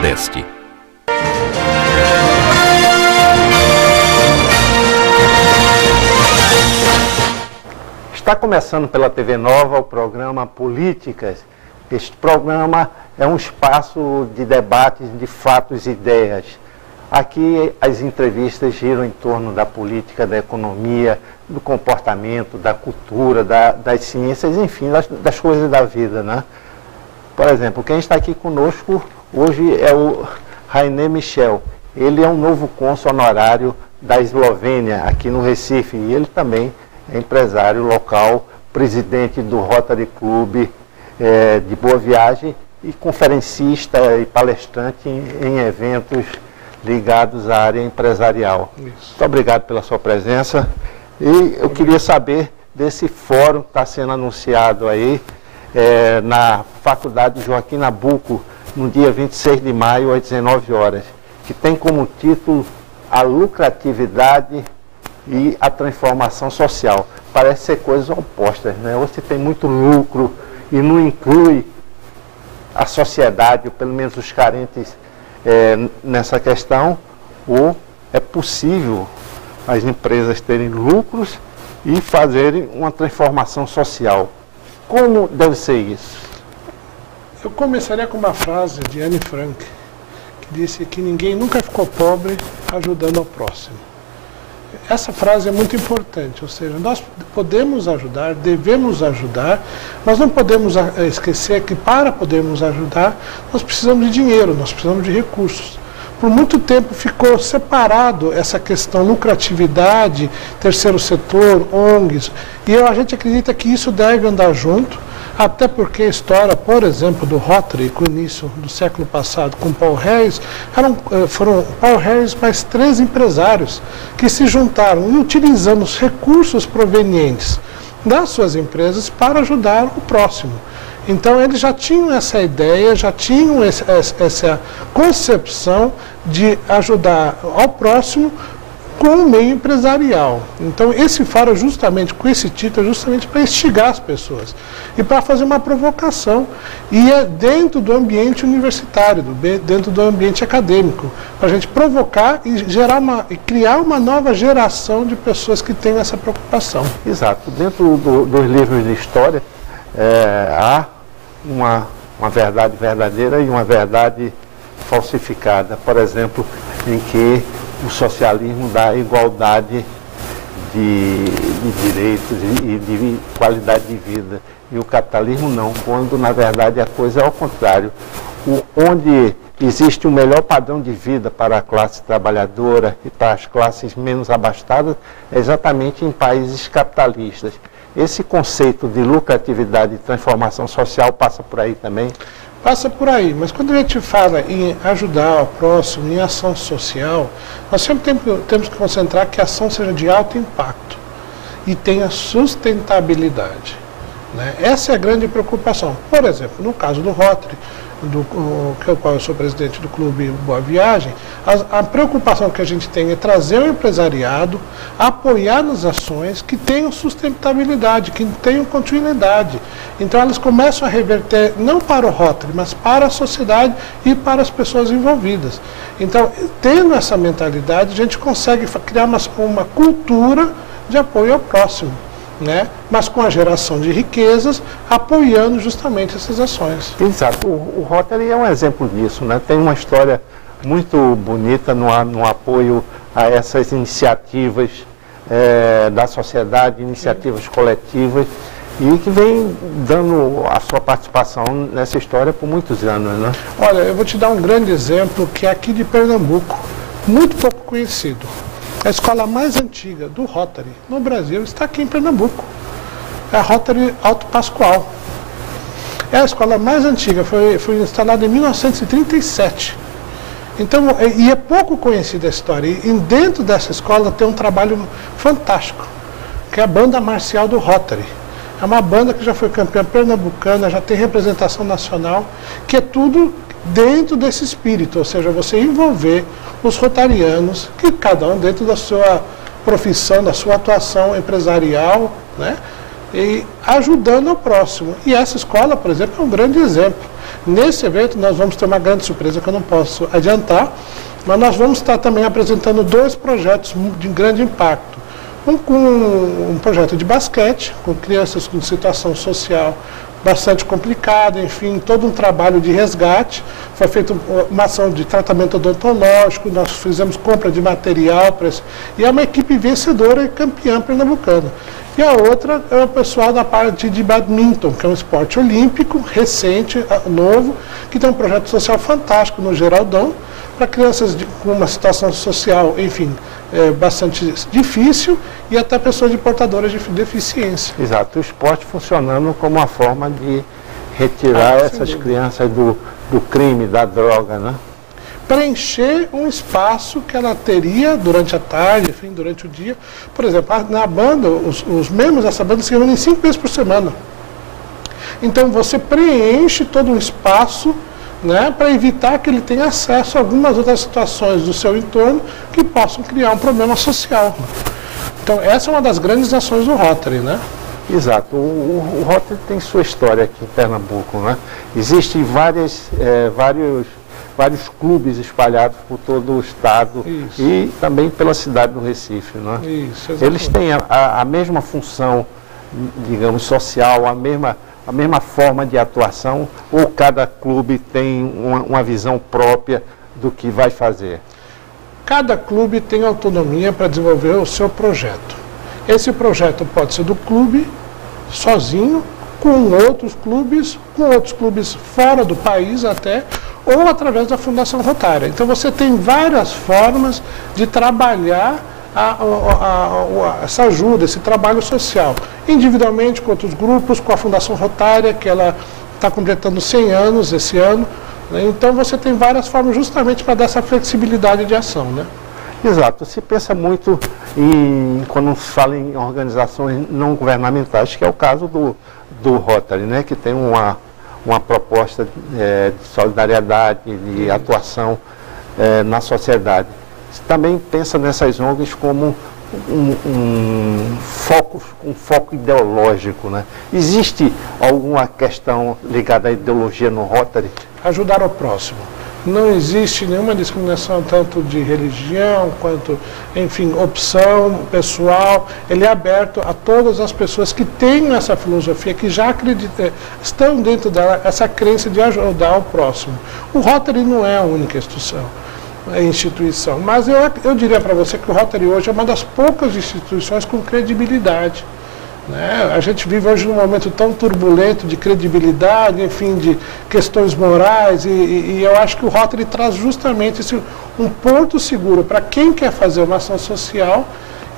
Nordeste. Está começando pela TV Nova o programa Políticas. Este programa é um espaço de debates de fatos e ideias. Aqui as entrevistas giram em torno da política, da economia, do comportamento, da cultura, das ciências, enfim, das coisas da vida, né? Por exemplo, quem está aqui conosco hoje é o Rainer Michel. Ele é um novo cônsul honorário da Eslovênia, aqui no Recife, e ele também é empresário local, presidente do Rotary Club de Boa Viagem e conferencista e palestrante em eventos ligados à área empresarial. Isso. Muito obrigado pela sua presença. E eu queria saber desse fórum que está sendo anunciado aí na Faculdade Joaquim Nabuco, no dia 26 de maio, às 19 horas, que tem como título A Lucratividade e a Transformação Social. Parece ser coisas opostas, né? Você tem muito lucro e não inclui a sociedade, ou pelo menos os carentes, nessa questão, ou é possível as empresas terem lucros e fazerem uma transformação social. Como deve ser isso? Eu começaria com uma frase de Anne Frank, que disse que ninguém nunca ficou pobre ajudando ao próximo. Essa frase é muito importante, ou seja, nós podemos ajudar, devemos ajudar, mas não podemos esquecer que para podermos ajudar, nós precisamos de dinheiro, nós precisamos de recursos. Por muito tempo ficou separado essa questão lucratividade, terceiro setor, ONGs, e a gente acredita que isso deve andar junto, até porque a história, por exemplo, do Rotary, com o início do século passado, com Paul Harris, foram Paul Harris mais 3 empresários que se juntaram e utilizando os recursos provenientes das suas empresas para ajudar o próximo. Então, eles já tinham essa ideia, já tinham essa concepção de ajudar ao próximo com o meio empresarial. Então, esse faro, justamente com esse título, é justamente para instigar as pessoas e para fazer uma provocação. E é dentro do ambiente universitário, dentro do ambiente acadêmico, para a gente provocar e criar uma nova geração de pessoas que tenham essa preocupação. Exato. Dentro dos livros de história, há uma verdade verdadeira e uma verdade falsificada. Por exemplo, em que o socialismo dá igualdade de direitos e de qualidade de vida. E o capitalismo não, quando na verdade a coisa é ao contrário. Onde existe um melhor padrão de vida para a classe trabalhadora e para as classes menos abastadas é exatamente em países capitalistas. Esse conceito de lucratividade e transformação social passa por aí também? Passa por aí, mas quando a gente fala em ajudar o próximo, em ação social, nós sempre temos que concentrar que a ação seja de alto impacto e tenha sustentabilidade, né? Essa é a grande preocupação. Por exemplo, no caso do Rotary, do qual eu sou presidente do Clube Boa Viagem, a preocupação que a gente tem é trazer o empresariado, apoiar nas ações que tenham sustentabilidade, que tenham continuidade. Então elas começam a reverter não para o Rotary, mas para a sociedade e para as pessoas envolvidas. Então, tendo essa mentalidade, a gente consegue criar uma cultura de apoio ao próximo, né? Mas com a geração de riquezas, apoiando justamente essas ações. Exato. O Rotary é um exemplo disso, né? Tem uma história muito bonita no apoio a essas iniciativas da sociedade, iniciativas coletivas, e que vem dando a sua participação nessa história por muitos anos, né? Olha, eu vou te dar um grande exemplo que é aqui de Pernambuco, muito pouco conhecido. A escola mais antiga do Rotary no Brasil está aqui em Pernambuco. É a Rotary Alto Pascoal. É a escola mais antiga, foi instalada em 1937. Então, e é pouco conhecida a história. E dentro dessa escola tem um trabalho fantástico, que é a Banda Marcial do Rotary. É uma banda que já foi campeã pernambucana, já tem representação nacional, que é tudo dentro desse espírito, ou seja, você envolver os rotarianos, que cada um dentro da sua profissão, da sua atuação empresarial, né, e ajudando o próximo. E essa escola, por exemplo, é um grande exemplo. Nesse evento nós vamos ter uma grande surpresa que eu não posso adiantar, mas nós vamos estar também apresentando 2 projetos de grande impacto. Um projeto de basquete, com crianças com situação social bastante complicada, enfim, todo um trabalho de resgate. Foi feita uma ação de tratamento odontológico, nós fizemos compra de material, e é uma equipe vencedora e campeã pernambucana. E a outra é o pessoal da parte de badminton, que é um esporte olímpico, recente, novo, que tem um projeto social fantástico no Geraldão, para crianças com uma situação social, enfim, bastante difícil, e até pessoas portadoras de deficiência. Exato, o esporte funcionando como uma forma de retirar essas crianças do crime, da droga, né? Preencher um espaço que ela teria durante a tarde, enfim, durante o dia. Por exemplo, na banda, os membros dessa banda se reúnem 5 vezes por semana. Então você preenche todo um espaço, né, para evitar que ele tenha acesso a algumas outras situações do seu entorno que possam criar um problema social. Então essa é uma das grandes ações do Rotary, né? Exato. O Rotary tem sua história aqui em Pernambuco, né? Existem vários clubes espalhados por todo o estado. Isso. E também pela cidade do Recife, né? Isso, eles têm a mesma função, digamos, social, a mesma forma de atuação, ou cada clube tem uma visão própria do que vai fazer? Cada clube tem autonomia para desenvolver o seu projeto. Esse projeto pode ser do clube, sozinho, com outros clubes fora do país até, ou através da Fundação Rotária. Então você tem várias formas de trabalhar essa ajuda, esse trabalho social, individualmente com outros grupos, com a Fundação Rotária, que ela está completando 100 anos esse ano, né? Então você tem várias formas justamente para dar essa flexibilidade de ação, né? Exato, se pensa muito quando se fala em organizações não governamentais, que é o caso do Rotary, né? Que tem uma proposta de solidariedade, de atuação na sociedade. Também pensa nessas ONGs como um foco ideológico, né? Existe alguma questão ligada à ideologia no Rotary? Ajudar o próximo. Não existe nenhuma discriminação tanto de religião quanto, enfim, opção pessoal. Ele é aberto a todas as pessoas que têm essa filosofia, que já estão dentro dessa crença de ajudar o próximo. O Rotary não é a única instituição, mas eu diria para você que o Rotary hoje é uma das poucas instituições com credibilidade, né? A gente vive hoje num momento tão turbulento de credibilidade, enfim, de questões morais, e eu acho que o Rotary traz justamente um porto seguro para quem quer fazer uma ação social,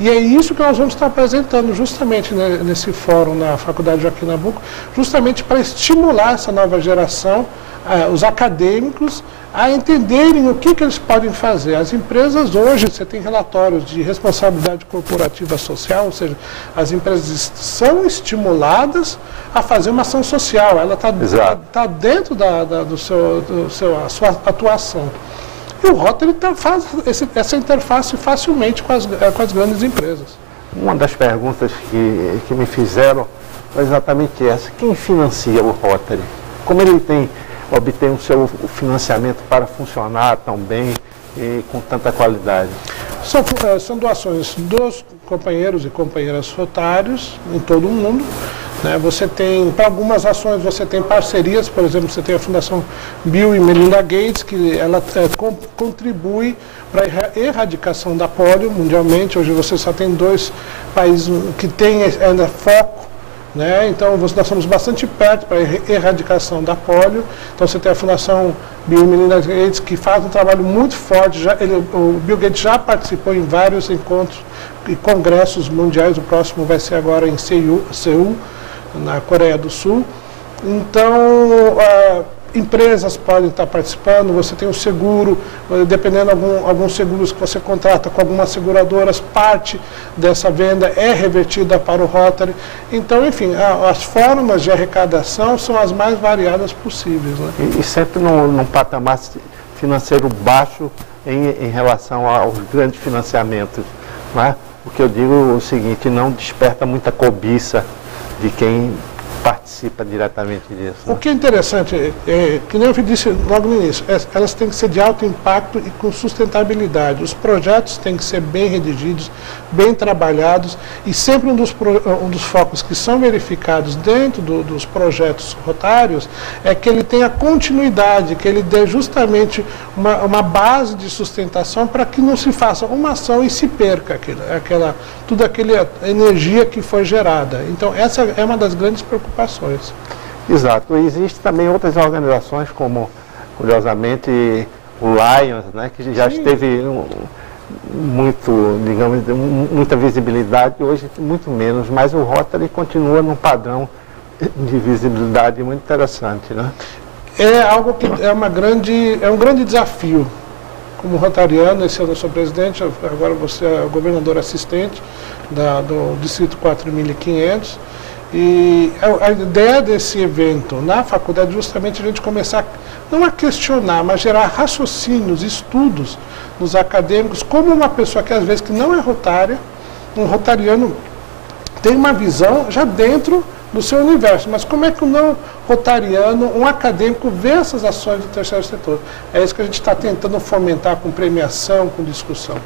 e é isso que nós vamos estar apresentando justamente nesse fórum na Faculdade Joaquim Nabuco, justamente para estimular essa nova geração, os acadêmicos, a entenderem o que eles podem fazer. As empresas hoje, você tem relatórios de responsabilidade corporativa social, ou seja, as empresas são estimuladas a fazer uma ação social, ela está dentro da sua atuação. E o Rotary faz essa interface facilmente com as grandes empresas. Uma das perguntas que me fizeram foi exatamente essa: quem financia o Rotary? Como ele obtém o seu financiamento para funcionar tão bem e com tanta qualidade? São doações dos companheiros e companheiras rotários em todo o mundo, né? Você tem, para algumas ações, você tem parcerias, por exemplo, você tem a Fundação Bill e Melinda Gates, que ela contribui para a erradicação da polio mundialmente. Hoje você só tem 2 países que têm ainda foco, né? Então nós estamos bastante perto para a erradicação da polio. Então você tem a Fundação Bill e Melinda Gates, que faz um trabalho muito forte. O Bill Gates já participou em vários encontros e congressos mundiais. O próximo vai ser agora em Seul, na Coreia do Sul. Então empresas podem estar participando, você tem o seguro, dependendo de alguns seguros que você contrata com algumas seguradoras, parte dessa venda é revertida para o Rotary. Então, enfim, as formas de arrecadação são as mais variadas possíveis, né? E sempre num patamar financeiro baixo em relação aos grandes financiamentos, né? O que eu digo é o seguinte: não desperta muita cobiça de quem participa diretamente disso. O que é interessante, que nem eu disse logo no início, elas têm que ser de alto impacto e com sustentabilidade. Os projetos têm que ser bem redigidos, bem trabalhados, e sempre um dos focos que são verificados dentro dos projetos rotários é que ele tenha continuidade, que ele dê justamente uma base de sustentação para que não se faça uma ação e se perca toda aquela energia que foi gerada. Então, essa é uma das grandes preocupações. Exato. E existem também outras organizações, como, curiosamente, o Lions, né, que já esteve muita visibilidade, hoje muito menos, mas o Rotary continua num padrão de visibilidade muito interessante, né? É algo que é um grande desafio. Como rotariano, esse ano eu sou presidente, agora você é o governador assistente do Distrito 4.500. E a ideia desse evento na faculdade é justamente a gente começar, não a questionar, mas gerar raciocínios, estudos nos acadêmicos, como uma pessoa que às vezes que não é rotária, um rotariano tem uma visão já dentro do seu universo, mas como é que o não rotariano, um acadêmico, vê essas ações do terceiro setor? É isso que a gente está tentando fomentar com premiação, com discussão.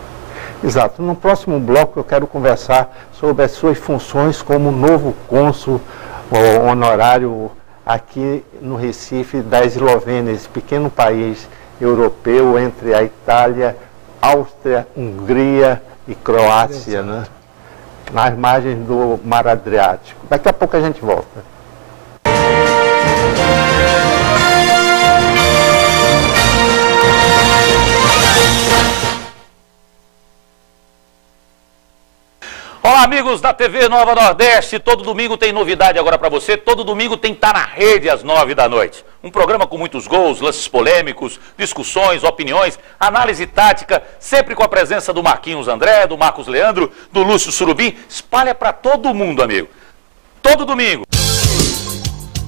Exato. No próximo bloco eu quero conversar sobre as suas funções como novo cônsul honorário aqui no Recife da Eslovênia, esse pequeno país europeu entre a Itália, Áustria, Hungria e Croácia, né? Nas margens do Mar Adriático. Daqui a pouco a gente volta. Olá, amigos da TV Nova Nordeste, todo domingo tem novidade agora para você, todo domingo tem Tá na Rede às 9 da noite. Um programa com muitos gols, lances polêmicos, discussões, opiniões, análise tática, sempre com a presença do Marquinhos André, do Marcos Leandro, do Lúcio Surubim. Espalha para todo mundo, amigo. Todo domingo.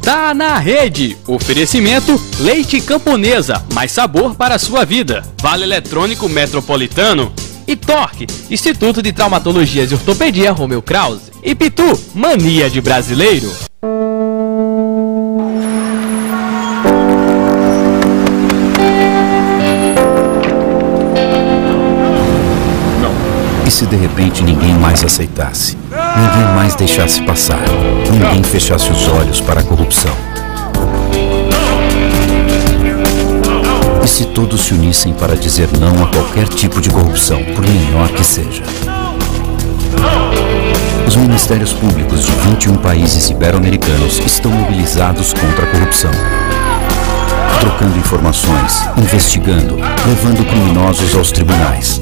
Tá na Rede. Oferecimento Leite Camponesa, mais sabor para a sua vida. Vale Eletrônico Metropolitano. E Torque, Instituto de Traumatologia e Ortopedia Romeu Krause. E Pitu, Mania de Brasileiro. E se de repente ninguém mais aceitasse? Ninguém mais deixasse passar? Ninguém fechasse os olhos para a corrupção? E se todos se unissem para dizer não a qualquer tipo de corrupção, por menor que seja? Os ministérios públicos de 21 países ibero-americanos estão mobilizados contra a corrupção. Trocando informações, investigando, levando criminosos aos tribunais.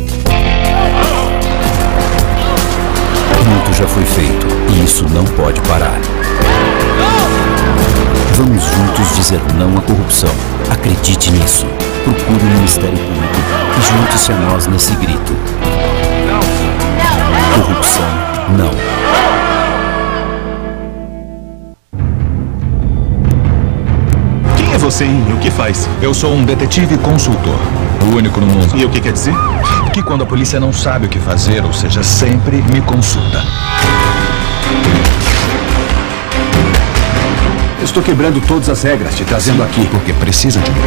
Muito já foi feito e isso não pode parar. Vamos juntos dizer não à corrupção. Acredite nisso. Procure o Ministério Público e junte-se a nós nesse grito. Corrupção, não. Quem é você e o que faz? Eu sou um detetive consultor. O único no mundo. E o que quer dizer? Que quando a polícia não sabe o que fazer, ou seja, sempre me consulta. Estou quebrando todas as regras, te trazendo aqui. Porque precisa de mim.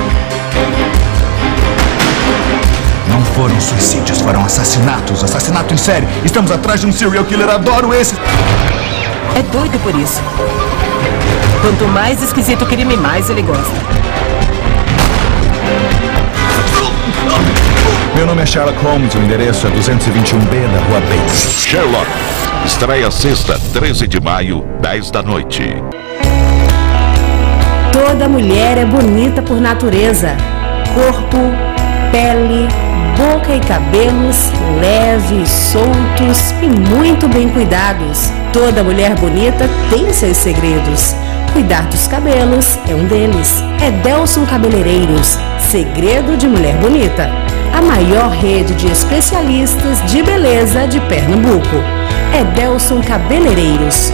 Não foram suicídios, foram assassinatos. Assassinato em série. Estamos atrás de um serial killer, adoro esse. É doido por isso. Quanto mais esquisito o crime, mais ele gosta. Meu nome é Sherlock Holmes, o endereço é 221B da Rua Bates. Sherlock, estreia sexta, 13 de maio, 10 da noite. Toda mulher é bonita por natureza. Corpo, pele, boca e cabelos leves, soltos e muito bem cuidados. Toda mulher bonita tem seus segredos. Cuidar dos cabelos é um deles. É Delson Cabeleireiros, segredo de mulher bonita. A maior rede de especialistas de beleza de Pernambuco. É Delson Cabeleireiros.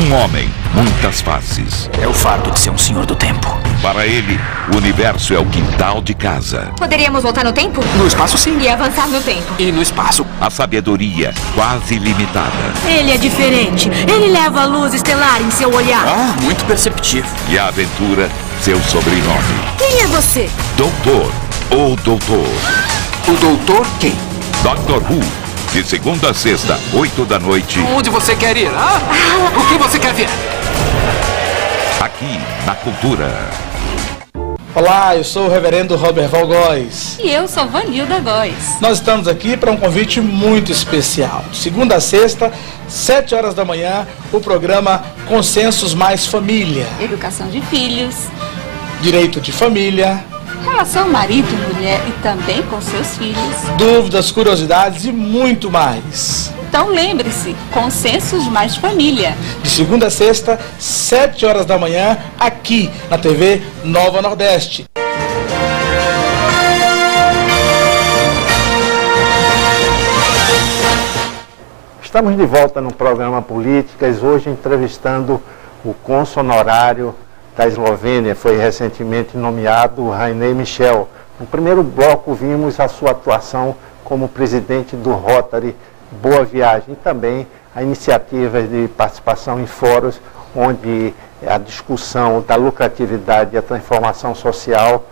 Um homem, muitas faces. É o fardo de ser um senhor do tempo. Para ele, o universo é o quintal de casa. Poderíamos voltar no tempo? No espaço, sim. E avançar no tempo. E no espaço. A sabedoria quase ilimitada. Ele é diferente. Ele leva a luz estelar em seu olhar. Ah, muito perceptivo. E a aventura, seu sobrenome. Quem é você? Doutor ou doutor. O doutor quem? Doctor Who. De segunda a sexta, 8 da noite. Onde você quer ir? O que você quer ver? Aqui, na Cultura. Olá, eu sou o reverendo Robert Valgóis. E eu sou Vanilda Góes. Nós estamos aqui para um convite muito especial. De segunda a sexta, 7 horas da manhã, o programa Consensos Mais Família. Educação de filhos. Direito de família. Relação marido-mulher e também com seus filhos. Dúvidas, curiosidades e muito mais. Então lembre-se, Consensos Mais Família. De segunda a sexta, 7 horas da manhã, aqui na TV Nova Nordeste. Estamos de volta no programa Políticas, hoje entrevistando o cônsul honorário da Eslovênia, foi recentemente nomeado Rainer Michel. No primeiro bloco vimos a sua atuação como presidente do Rotary Boa Viagem e também a iniciativa de participação em fóruns onde a discussão da lucratividade e a transformação social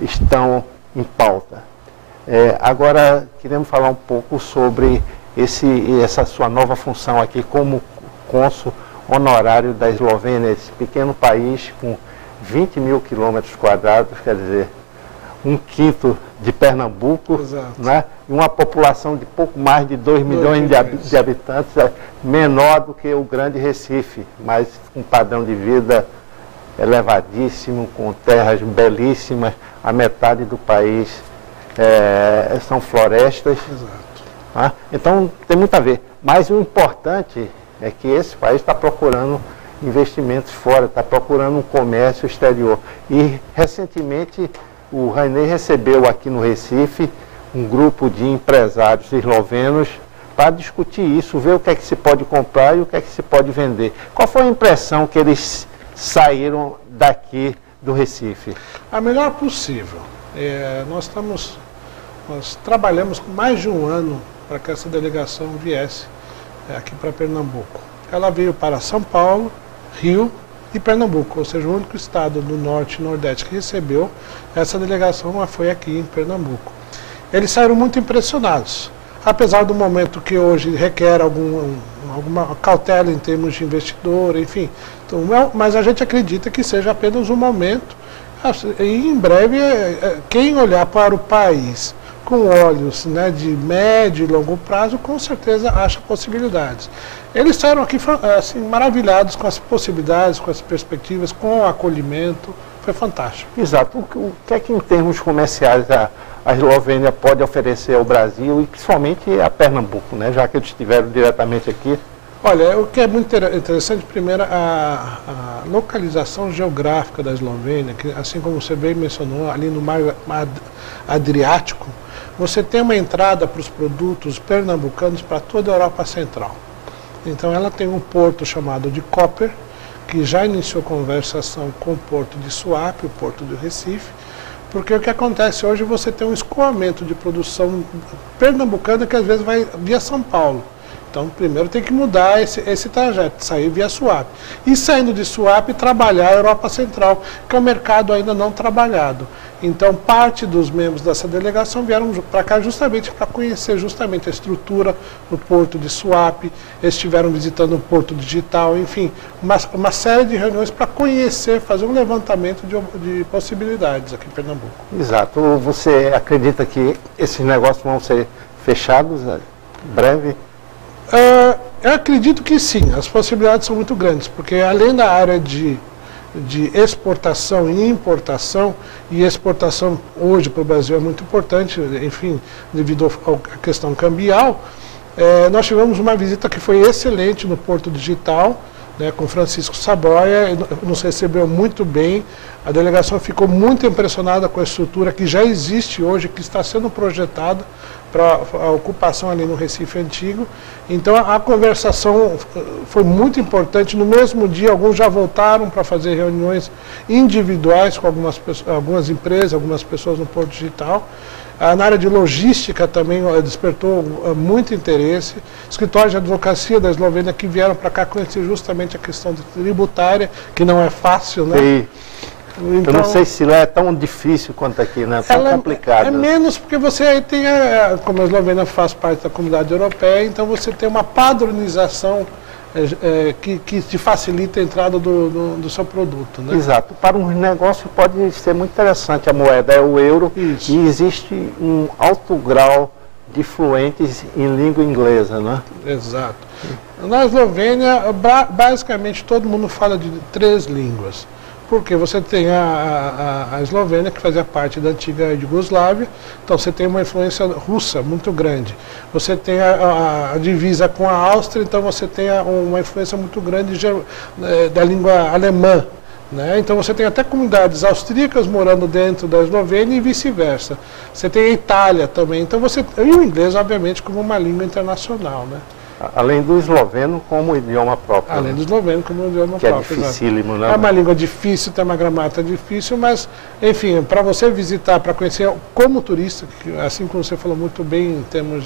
estão em pauta. Agora queremos falar um pouco sobre essa sua nova função aqui como cônsul honorário da Eslovênia, esse pequeno país com 20 mil quilômetros quadrados, quer dizer, 1/5 de Pernambuco, né? E uma população de pouco mais de 2 milhões de habitantes, menor do que o Grande Recife, mas com um padrão de vida elevadíssimo, com terras belíssimas, a metade do país são florestas. Né? Então tem muito a ver. Mas o importante é que esse país está procurando investimentos fora, está procurando um comércio exterior. E recentemente o Rainer recebeu aqui no Recife um grupo de empresários eslovenos para discutir isso, ver o que é que se pode comprar e o que é que se pode vender. Qual foi a impressão que eles saíram daqui do Recife? A melhor possível. Nós trabalhamos mais de um ano para que essa delegação viesse aqui para Pernambuco. Ela veio para São Paulo, Rio e Pernambuco, ou seja, o único estado do Norte e Nordeste que recebeu essa delegação foi aqui em Pernambuco. Eles saíram muito impressionados, apesar do momento que hoje requer alguma cautela em termos de investidor, enfim. Então, mas a gente acredita que seja apenas um momento e em breve quem olhar para o país com olhos, né, de médio e longo prazo, com certeza acha possibilidades. Eles saíram aqui assim, maravilhados com as possibilidades, com as perspectivas, com o acolhimento, foi fantástico. Exato. O que é que em termos comerciais a Eslovênia pode oferecer ao Brasil e principalmente a Pernambuco, né, já que eles estiveram diretamente aqui? Olha, o que é muito interessante, primeiro, a localização geográfica da Eslovênia, que assim como você bem mencionou, ali no mar Adriático, você tem uma entrada para os produtos pernambucanos para toda a Europa Central. Então ela tem um porto chamado de Koper, que já iniciou conversação com o porto de Suape, o porto do Recife, porque o que acontece hoje, você tem um escoamento de produção pernambucana que às vezes vai via São Paulo. Então, primeiro tem que mudar esse trajeto, sair via Suape. E saindo de Suape, trabalhar a Europa Central, que é um mercado ainda não trabalhado. Então, parte dos membros dessa delegação vieram para cá justamente para conhecer justamente a estrutura do porto de Suape, eles estiveram visitando o porto digital, enfim, uma série de reuniões para conhecer, fazer um levantamento de possibilidades aqui em Pernambuco. Exato. Você acredita que esses negócios vão ser fechados em breve? Eu acredito que sim, as possibilidades são muito grandes, porque além da área de exportação e importação, e exportação hoje para o Brasil é muito importante, enfim, devido à questão cambial, nós tivemos uma visita que foi excelente no Porto Digital, né, com Francisco Saboia, nos recebeu muito bem, a delegação ficou muito impressionada com a estrutura que já existe hoje, que está sendo projetada para a ocupação ali no Recife Antigo. Então a conversação foi muito importante. No mesmo dia, alguns já voltaram para fazer reuniões individuais com algumas empresas, algumas pessoas no Porto Digital. Na área de logística também despertou muito interesse. Escritórios de advocacia da Eslovênia que vieram para cá conhecer justamente a questão tributária, que não é fácil, né? Sim. Então, eu não sei se lá é tão difícil quanto aqui, né? Tão complicado. É menos porque você aí tem, como a Eslovênia faz parte da comunidade europeia, então você tem uma padronização que te facilita a entrada do seu produto, né? Exato. Para um negócio pode ser muito interessante. A moeda é o euro. Isso. E existe um alto grau de fluentes em língua inglesa, né? Exato. Na Eslovênia, basicamente todo mundo fala de 3 línguas. Porque você tem a Eslovênia, que fazia parte da antiga Iugoslávia, então você tem uma influência russa muito grande. Você tem a divisa com a Áustria, então você tem uma influência muito grande da língua alemã, né? Então você tem até comunidades austríacas morando dentro da Eslovênia e vice-versa. Você tem a Itália também, então e o inglês, obviamente, como uma língua internacional, né? Além do esloveno como idioma próprio. Além do esloveno como idioma próprio. Que é dificílimo, né? É uma língua difícil, tem uma gramática difícil, mas, enfim, para você visitar, para conhecer como turista, assim como você falou muito bem em termos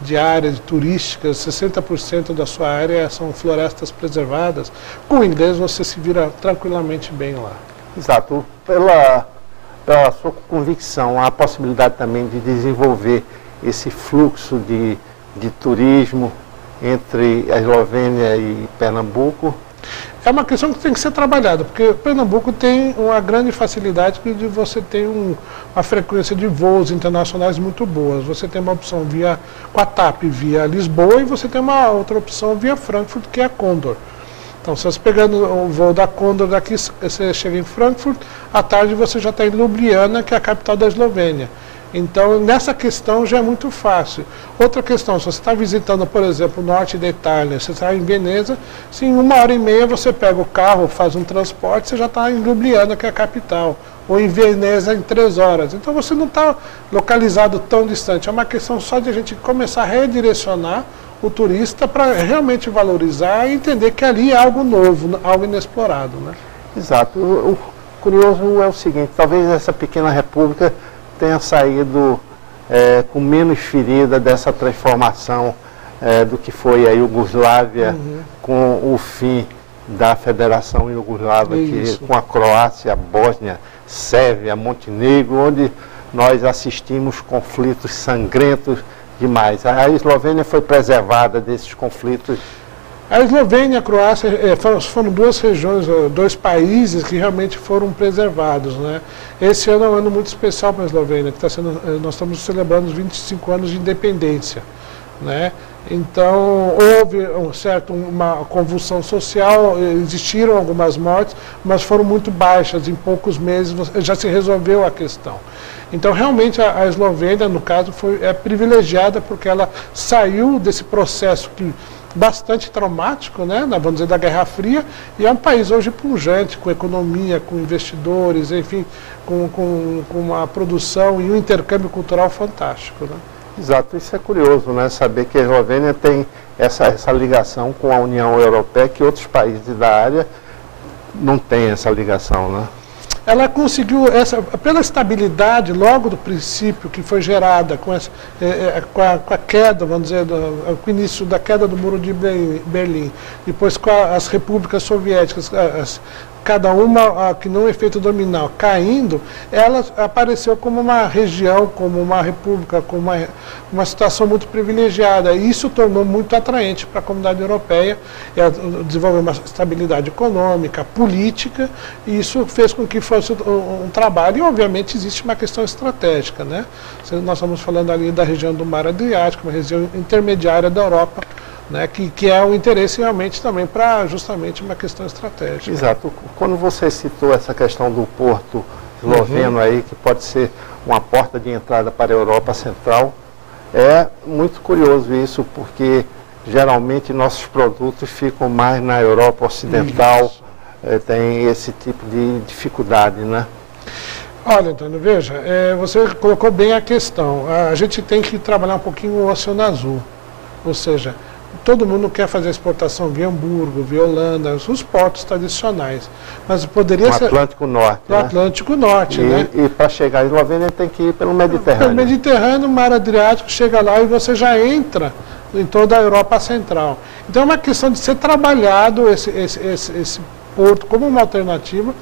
de áreas turísticas, 60% da sua área são florestas preservadas. Com o inglês você se vira tranquilamente bem lá. Exato. Pela sua convicção, há a possibilidade também de desenvolver esse fluxo de turismo entre a Eslovênia e Pernambuco? É uma questão que tem que ser trabalhada, porque Pernambuco tem uma grande facilidade de você ter uma frequência de voos internacionais muito boas. Você tem uma opção com a TAP via Lisboa e você tem uma outra opção via Frankfurt, que é a Condor. Então, se você pegando o voo da Condor daqui, você chega em Frankfurt, à tarde você já está em Ljubljana, que é a capital da Eslovênia. Então, nessa questão já é muito fácil. Outra questão, se você está visitando, por exemplo, o norte da Itália, você está em Veneza, se em 1h30 você pega o carro, faz um transporte, você já está em Ljubljana, que é a capital, ou em Veneza em 3 horas. Então, você não está localizado tão distante. É uma questão só de a gente começar a redirecionar o turista para realmente valorizar e entender que ali é algo novo, algo inexplorado, né? Exato. O curioso é o seguinte, talvez essa pequena república tenha saído com menos ferida dessa transformação do que foi a Iugoslávia, com o fim da Federação Iugoslava, com a Croácia, a Bósnia, Sérvia, Montenegro, onde nós assistimos conflitos sangrentos demais. A Eslovênia foi preservada desses conflitos. A Eslovênia e a Croácia foram 2 regiões, 2 países que realmente foram preservados, né? Esse ano é um ano muito especial para a Eslovênia, que nós estamos celebrando os 25 anos de independência, né? Então, houve uma convulsão social, existiram algumas mortes, mas foram muito baixas, em poucos meses já se resolveu a questão. Então, realmente, a Eslovênia, no caso, é privilegiada porque ela saiu desse processo bastante traumático, né, vamos dizer, da Guerra Fria, e é um país hoje pujante, com economia, com investidores, enfim, com uma produção e um intercâmbio cultural fantástico, né? Exato, isso é curioso, né, saber que a Eslovênia tem essa ligação com a União Europeia, que outros países da área não têm essa ligação, né? Ela conseguiu, pela estabilidade, logo do princípio, que foi gerada com a queda, vamos dizer, com o início da queda do Muro de Berlim, depois com as repúblicas soviéticas, cada uma, que não efeito dominal, caindo, ela apareceu como uma região, como uma república, como uma situação muito privilegiada. E isso tornou muito atraente para a comunidade europeia, desenvolveu uma estabilidade econômica, política, e isso fez com que fosse um trabalho. E, obviamente, existe uma questão estratégica, né? Nós estamos falando ali da região do Mar Adriático, uma região intermediária da Europa, né, que é um interesse realmente também para justamente uma questão estratégica. Exato. Quando você citou essa questão do porto esloveno aí, que pode ser uma porta de entrada para a Europa Central, é muito curioso isso, porque geralmente nossos produtos ficam mais na Europa Ocidental, tem esse tipo de dificuldade, né? Olha, Antônio, veja, você colocou bem a questão. A gente tem que trabalhar um pouquinho o Oceano Azul. Ou seja, todo mundo quer fazer exportação via Hamburgo, via Holanda, os portos tradicionais. Mas poderia ser... No Atlântico Norte. No Atlântico Norte, né? E para chegar à Eslovênia tem que ir pelo Mediterrâneo. Pelo Mediterrâneo, Mar Adriático, chega lá e você já entra em toda a Europa Central. Então é uma questão de ser trabalhado esse porto como uma alternativa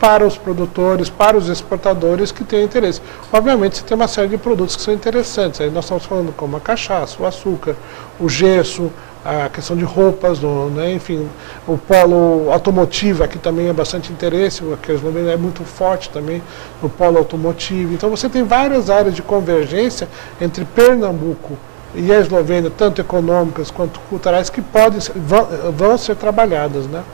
para os produtores, para os exportadores que têm interesse. Obviamente, você tem uma série de produtos que são interessantes. Aí nós estamos falando como a cachaça, o açúcar, o gesso, a questão de roupas, né, enfim, o polo automotivo, aqui também é bastante interesse, porque a Eslovênia é muito forte também no polo automotivo. Então, você tem várias áreas de convergência entre Pernambuco e a Eslovênia, tanto econômicas quanto culturais, que vão ser trabalhadas, né?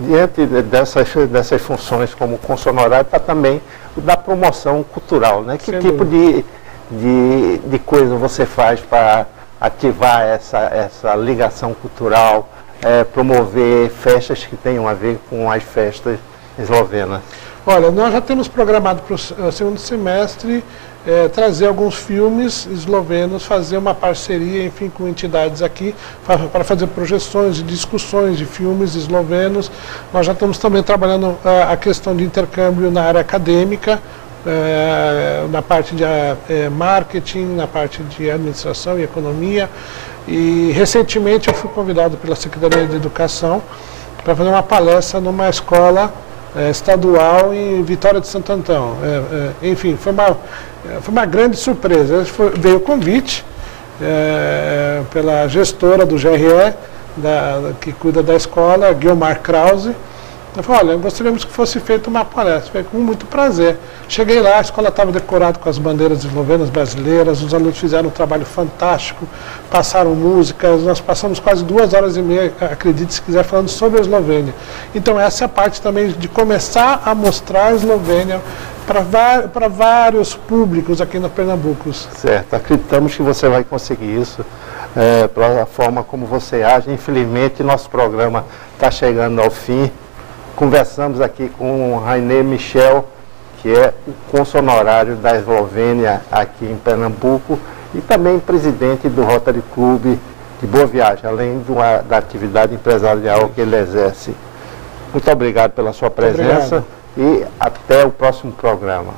Diante dessas funções como consonorário, para também da promoção cultural, né? Que tipo de coisa você faz para ativar essa ligação cultural, promover festas que tenham a ver com as festas eslovenas? Olha, nós já temos programado para o segundo semestre trazer alguns filmes eslovenos, fazer uma parceria, enfim, com entidades aqui, para fazer projeções e discussões de filmes eslovenos. Nós já estamos também trabalhando a questão de intercâmbio na área acadêmica, na parte de marketing, na parte de administração e economia. E recentemente eu fui convidado pela Secretaria de Educação para fazer uma palestra numa escola estadual em Vitória de Santo Antão. Enfim, foi uma grande surpresa. Veio o convite pela gestora do GRE, que cuida da escola, Guilmar Krause. Eu falei, olha, gostaríamos que fosse feita uma palestra. Foi com muito prazer. Cheguei lá, a escola estava decorada com as bandeiras eslovenas brasileiras, os alunos fizeram um trabalho fantástico, passaram músicas, nós passamos quase 2 horas e meia, acredite se quiser, falando sobre a Eslovênia. Então essa é a parte também de começar a mostrar a Eslovênia para vários públicos aqui no Pernambuco. Certo, acreditamos que você vai conseguir isso, pela forma como você age. Infelizmente, nosso programa está chegando ao fim. Conversamos aqui com o Rainer Michel, que é o cônsul-honorário da Eslovênia aqui em Pernambuco e também presidente do Rotary Club de Boa Viagem, além da atividade empresarial que ele exerce. Muito obrigado pela sua presença e até o próximo programa.